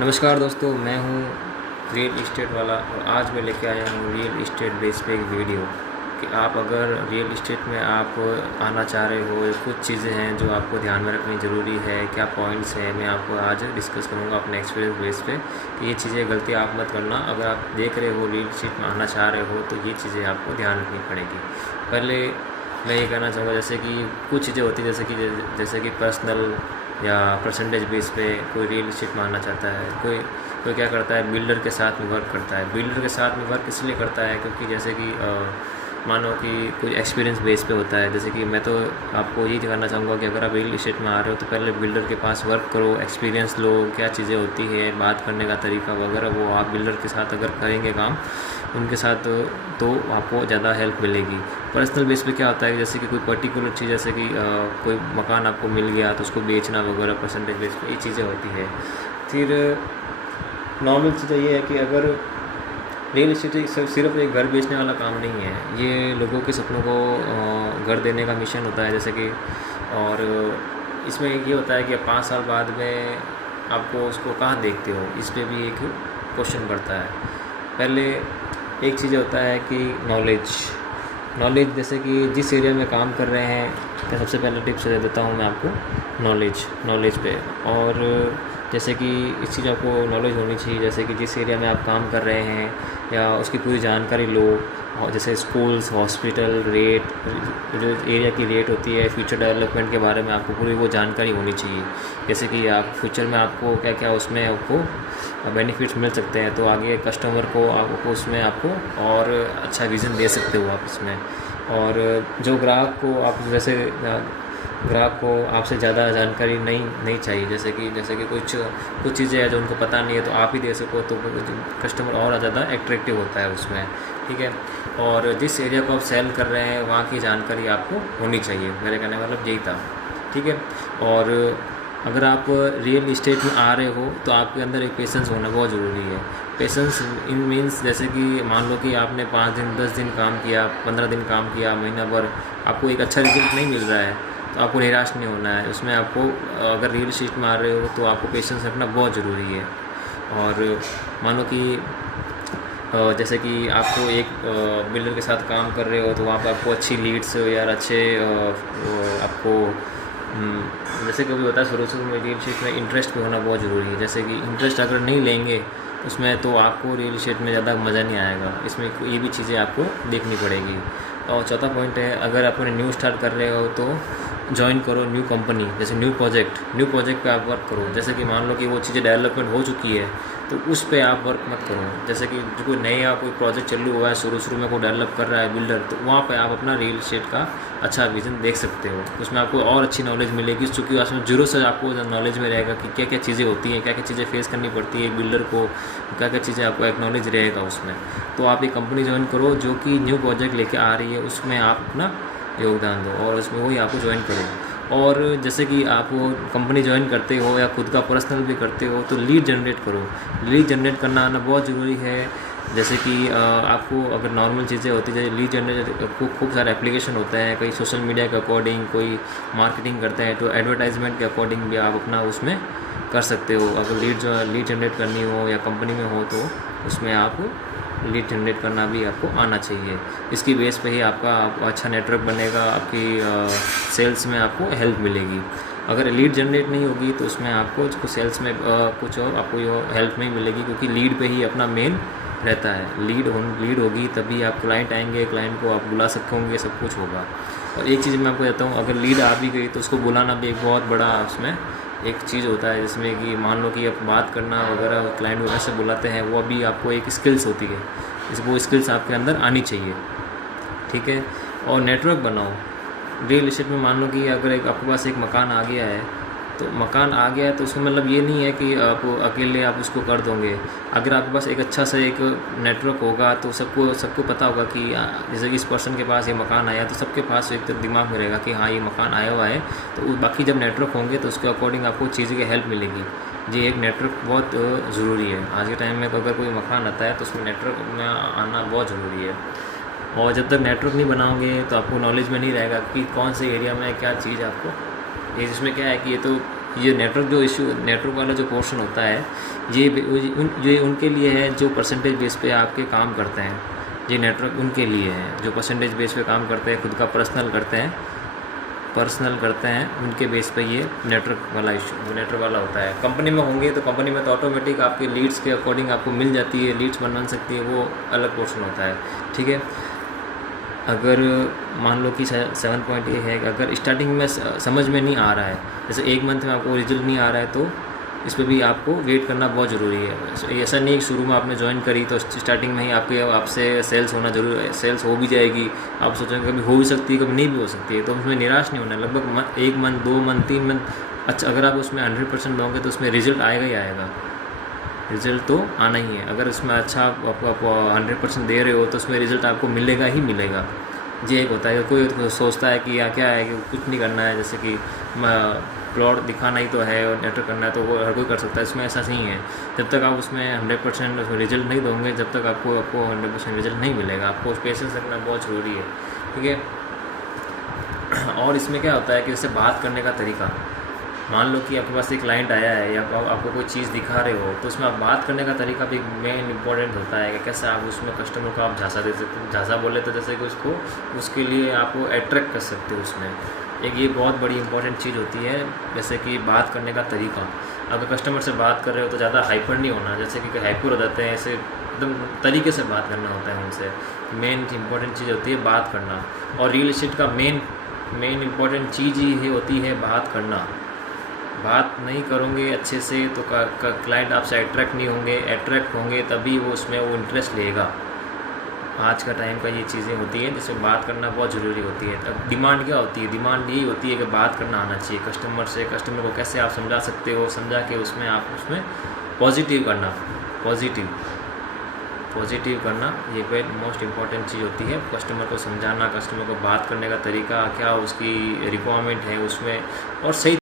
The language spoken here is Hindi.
नमस्कार दोस्तों, मैं हूँ रियल इस्टेट वाला और आज मैं लेके आया हूँ रियल इस्टेट बेस पे एक वीडियो कि आप अगर रियल इस्टेट में आप आना चाह रहे हो या कुछ चीज़ें हैं जो आपको ध्यान में रखनी ज़रूरी है, क्या पॉइंट्स हैं, मैं आपको आज डिस्कस करूँगा अपने एक्सपीरियंस बेस पे कि ये चीज़ें गलती आप मत करना। अगर आप देख रहे हो रियल इस्टेट में आना चाह रहे हो तो ये चीज़ें आपको ध्यान रखनी पड़ेगी। पहले मैं ये कहना चाहूँगा जैसे कि कुछ चीज़ें होती हैं जैसे कि पर्सनल या परसेंटेज बेस पे कोई रियल इस्टेट में आना चाहता है, कोई क्या करता है, बिल्डर के साथ में वर्क करता है। बिल्डर के साथ में वर्क इसलिए करता है क्योंकि जैसे कि मानो कि कोई एक्सपीरियंस बेस पे होता है। जैसे कि मैं तो आपको ये कहना चाहूँगा कि अगर आप रियल इस्टेट में आ रहे हो तो पहले बिल्डर के पास वर्क करो, एक्सपीरियंस लो, क्या चीज़ें होती है, बात करने का तरीका वगैरह, वो आप बिल्डर के साथ अगर करेंगे काम उनके साथ तो आपको ज़्यादा हेल्प मिलेगी। पर्सनल बेस पे क्या होता है जैसे कि कोई पर्टिकुलर चीज़, जैसे कि कोई मकान आपको मिल गया तो उसको बेचना वगैरह, परसेंटेज बेस पे ये चीज़ें होती है। फिर नॉर्मल चीज़ें ये है कि अगर रियल इस्टेट सिर्फ एक घर बेचने वाला काम नहीं है, ये लोगों के सपनों को घर देने का मिशन होता है। जैसे कि और इसमें ये होता है कि 5 साल बाद में आपको उसको कहाँ देखते हो, इस पर भी एक क्वेश्चन बढ़ता है। पहले एक चीज़ होता है कि नॉलेज जैसे कि जिस एरिया में काम कर रहे हैं, तो सबसे पहले टिप्स दे देता हूँ मैं आपको नॉलेज पे। और जैसे कि इस चीज़ आपको नॉलेज होनी चाहिए, जैसे कि जिस एरिया में आप काम कर रहे हैं या उसकी पूरी जानकारी लो। और जैसे स्कूल्स, हॉस्पिटल, रेट, जो एरिया की रेट होती है, फ्यूचर डेवलपमेंट के बारे में आपको पूरी वो जानकारी होनी चाहिए। जैसे कि आप फ्यूचर में आपको क्या क्या उसमें आपको बेनिफिट्स मिल सकते हैं, तो आगे कस्टमर को आपको उसमें आपको और अच्छा विज़न दे सकते हो आप इसमें। और जो ग्राहक को आपसे ज़्यादा जानकारी नहीं चाहिए। जैसे कि कुछ चीज़ें हैं जो उनको पता नहीं है तो आप ही दे सको, तो कस्टमर और ज़्यादा एट्रैक्टिव होता है उसमें, ठीक है। और जिस एरिया को आप सेल कर रहे हैं वहाँ की जानकारी आपको होनी चाहिए, मेरे कहने का मतलब यही था, ठीक है। और अगर आप रियल इस्टेट में आ रहे हो तो आपके अंदर एक पेशेंस होना बहुत ज़रूरी है। पेशेंस इन मीन्स जैसे कि मान लो कि आपने 5 दिन 10 दिन काम किया, 15 दिन काम किया, महीना भर आपको एक अच्छा रिजल्ट नहीं मिल रहा है तो आपको निराश नहीं होना है। उसमें आपको अगर रियल इस्टेट में आ रहे हो तो आपको पेशेंस रखना बहुत ज़रूरी है। और मानो कि जैसे कि आपको एक बिल्डर के साथ काम कर रहे हो तो वहाँ पर आपको अच्छी लीड्स या अच्छे आपको जैसे कभी होता है शुरू में रियल इस्टेट में इंटरेस्ट भी होना बहुत ज़रूरी है। जैसे कि इंटरेस्ट अगर नहीं लेंगे उसमें तो आपको रियल इस्टेट में ज़्यादा मज़ा नहीं आएगा। इसमें ये भी चीज़ें आपको देखनी पड़ेगी। और चौथा पॉइंट है, अगर आप न्यू स्टार्ट कर रहे हो तो ज्वाइन करो न्यू कंपनी, जैसे न्यू प्रोजेक्ट पे आप वर्क करो। जैसे कि मान लो कि वो चीज़ें डेवलपमेंट हो चुकी है तो उस पे आप वर्क मत करो। जैसे कि जो कोई नया कोई प्रोजेक्ट चालू हुआ है, शुरू में कोई डेवलप कर रहा है बिल्डर, तो वहाँ पे आप अपना रियल इस्टेट का अच्छा विज़न देख सकते हो। उसमें आपको और अच्छी नॉलेज मिलेगी, क्योंकि उसमें जीरो से आपको नॉलेज में रहेगा कि क्या क्या चीज़ें होती हैं, क्या क्या चीज़ें फेस करनी पड़ती है बिल्डर को, क्या क्या चीज़ें आपको एक्नॉलेज रहेगा उसमें। तो आप एक कंपनी ज्वाइन करो जो कि न्यू प्रोजेक्ट लेके आ रही है, उसमें आप अपना योगदान दो और उसमें वही आपको ज्वाइन करो। और जैसे कि आप वो कंपनी ज्वाइन करते हो या खुद का पर्सनल भी करते हो तो लीड जनरेट करो। लीड जनरेट करना आना बहुत ज़रूरी है। जैसे कि आपको अगर नॉर्मल चीज़ें होती है, जैसे लीड जनरेट खूब सारे एप्लीकेशन होते हैं, कई सोशल मीडिया के अकॉर्डिंग, कोई मार्केटिंग करते हैं, तो एडवर्टाइजमेंट के अकॉर्डिंग भी आप अपना उसमें कर सकते हो। अगर लीड जनरेट करनी हो या कंपनी में हो तो उसमें आप लीड जनरेट करना भी आपको आना चाहिए। इसकी बेस पे ही आपका अच्छा नेटवर्क बनेगा, आपकी सेल्स में आपको हेल्प मिलेगी। अगर लीड जनरेट नहीं होगी तो उसमें आपको सेल्स में कुछ और आपको हेल्प नहीं मिलेगी, क्योंकि लीड पे ही अपना मेन रहता है। लीड होगी तभी आप क्लाइंट आएंगे, क्लाइंट को आप बुला सकोगे, सब कुछ होगा। और एक चीज़ मैं आपको कहता हूँ, अगर लीड आ भी गई तो उसको बुलाना भी एक बहुत बड़ा उसमें एक चीज़ होता है, जिसमें कि मान लो कि आप बात करना वगैरह क्लाइंट वगैरह से बुलाते हैं, वो भी आपको एक स्किल्स होती है, वो स्किल्स आपके अंदर आनी चाहिए, ठीक है। और नेटवर्क बनाओ रियल इस्टेट में। मान लो कि अगर आपके पास एक मकान आ गया है तो उसका मतलब ये नहीं है कि आप अकेले आप उसको कर दोगे। अगर आपके पास एक अच्छा सा एक नेटवर्क होगा तो सबको पता होगा कि जैसे इस पर्सन के पास ये मकान आया, तो सबके पास एक तो दिमाग में रहेगा कि हाँ ये मकान आया हुआ है। तो बाकी जब नेटवर्क होंगे तो उसके अकॉर्डिंग आपको चीज़ें की हेल्प मिलेगी। जी, एक नेटवर्क बहुत ज़रूरी है आज के टाइम में। अगर कोई मकान आता है तो उसमें नेटवर्क में आना बहुत ज़रूरी है। और जब तक नेटवर्क नहीं बनाओगे तो आपको नॉलेज में नहीं रहेगा कि कौन से एरिया में क्या चीज़ आपको, ये जिसमें क्या है कि ये तो ये नेटवर्क वाला जो पोर्शन होता है, ये उनके लिए है जो परसेंटेज बेस पे आपके काम करते हैं। ये नेटवर्क उनके लिए है जो परसेंटेज बेस पे काम करते हैं, खुद का पर्सनल करते हैं, उनके बेस पे ये नेटवर्क वाला होता है। कंपनी में होंगे तो कंपनी में तो ऑटोमेटिक आपके लीड्स के अकॉर्डिंग आपको मिल जाती है, लीड्स बन सकती है, वो अलग पोर्शन होता है। ठीक है, अगर मान लो कि 7.8 है, अगर स्टार्टिंग में समझ में नहीं आ रहा है, जैसे 1 मंथ में आपको रिजल्ट नहीं आ रहा है, तो इस पर भी आपको वेट करना बहुत ज़रूरी है। ऐसा नहीं कि शुरू में आपने ज्वाइन करी तो स्टार्टिंग में ही आपसे सेल्स होना जरूरी है। सेल्स हो भी जाएगी, आप सोचेंगे कभी हो भी सकती है, कभी नहीं भी हो सकती है, तो उसमें निराश नहीं होना। लगभग 1 मंथ, 2 मंथ, 3 मंथ, अच्छा अगर आप उसमें 100% दोगे तो उसमें रिजल्ट आएगा ही आएगा। रिज़ल्ट तो आना ही है। अगर इसमें अच्छा आप 100% दे रहे हो तो उसमें रिज़ल्ट आपको मिलेगा ही मिलेगा। ये एक होता है, कोई सोचता है कि या क्या है कि कुछ नहीं करना है, जैसे कि प्लॉट दिखाना ही तो है और नेटवर्क करना है तो वो हर कोई कर सकता है। इसमें ऐसा नहीं है। जब तक आप उसमें 100% रिजल्ट नहीं दोगे, जब तक आपको 100% रिजल्ट नहीं मिलेगा। आपको पेशेंस रखना बहुत ज़रूरी है। ठीक है, और इसमें क्या होता है कि जैसे बात करने का तरीका, मान लो कि आपके पास एक क्लाइंट आया है या आपको कोई चीज़ दिखा रहे हो, तो उसमें आप बात करने का तरीका भी मेन इंपॉर्टेंट होता है कि कैसे आप उसमें कस्टमर को आप झांसा दे सकते हैं। झांसा बोले तो जैसे कि उसके लिए आपको अट्रैक्ट कर सकते हो। उसमें एक ये बहुत बड़ी इंपॉर्टेंट चीज़ होती है, जैसे कि बात करने का तरीका। अगर कस्टमर से बात कर रहे हो तो ज़्यादा हाइपर नहीं होना, जैसे कि हाइपर हो जाते हैं, ऐसे एकदम तरीके से बात करना होता है उनसे। मेन इंपॉर्टेंट चीज़ होती है बात करना, और रियल एस्टेट का मेन इंपॉर्टेंट चीज़ ही होती है बात करना। बात नहीं करोगे अच्छे से तो क्लाइंट आपसे अट्रैक्ट होंगे तभी वो उसमें वो इंटरेस्ट लेगा। आज का टाइम का ये चीज़ें होती हैं जिसमें बात करना बहुत ज़रूरी होती है। तब डिमांड क्या होती है? डिमांड यही होती है कि बात करना आना चाहिए कस्टमर से। कस्टमर को कैसे आप समझा सकते हो, समझा के उसमें आप उसमें पॉजिटिव करना, ये मोस्ट इम्पॉर्टेंट चीज़ होती है। कस्टमर को समझाना, कस्टमर को बात करने का तरीका क्या, उसकी रिक्वायरमेंट है उसमें, और सही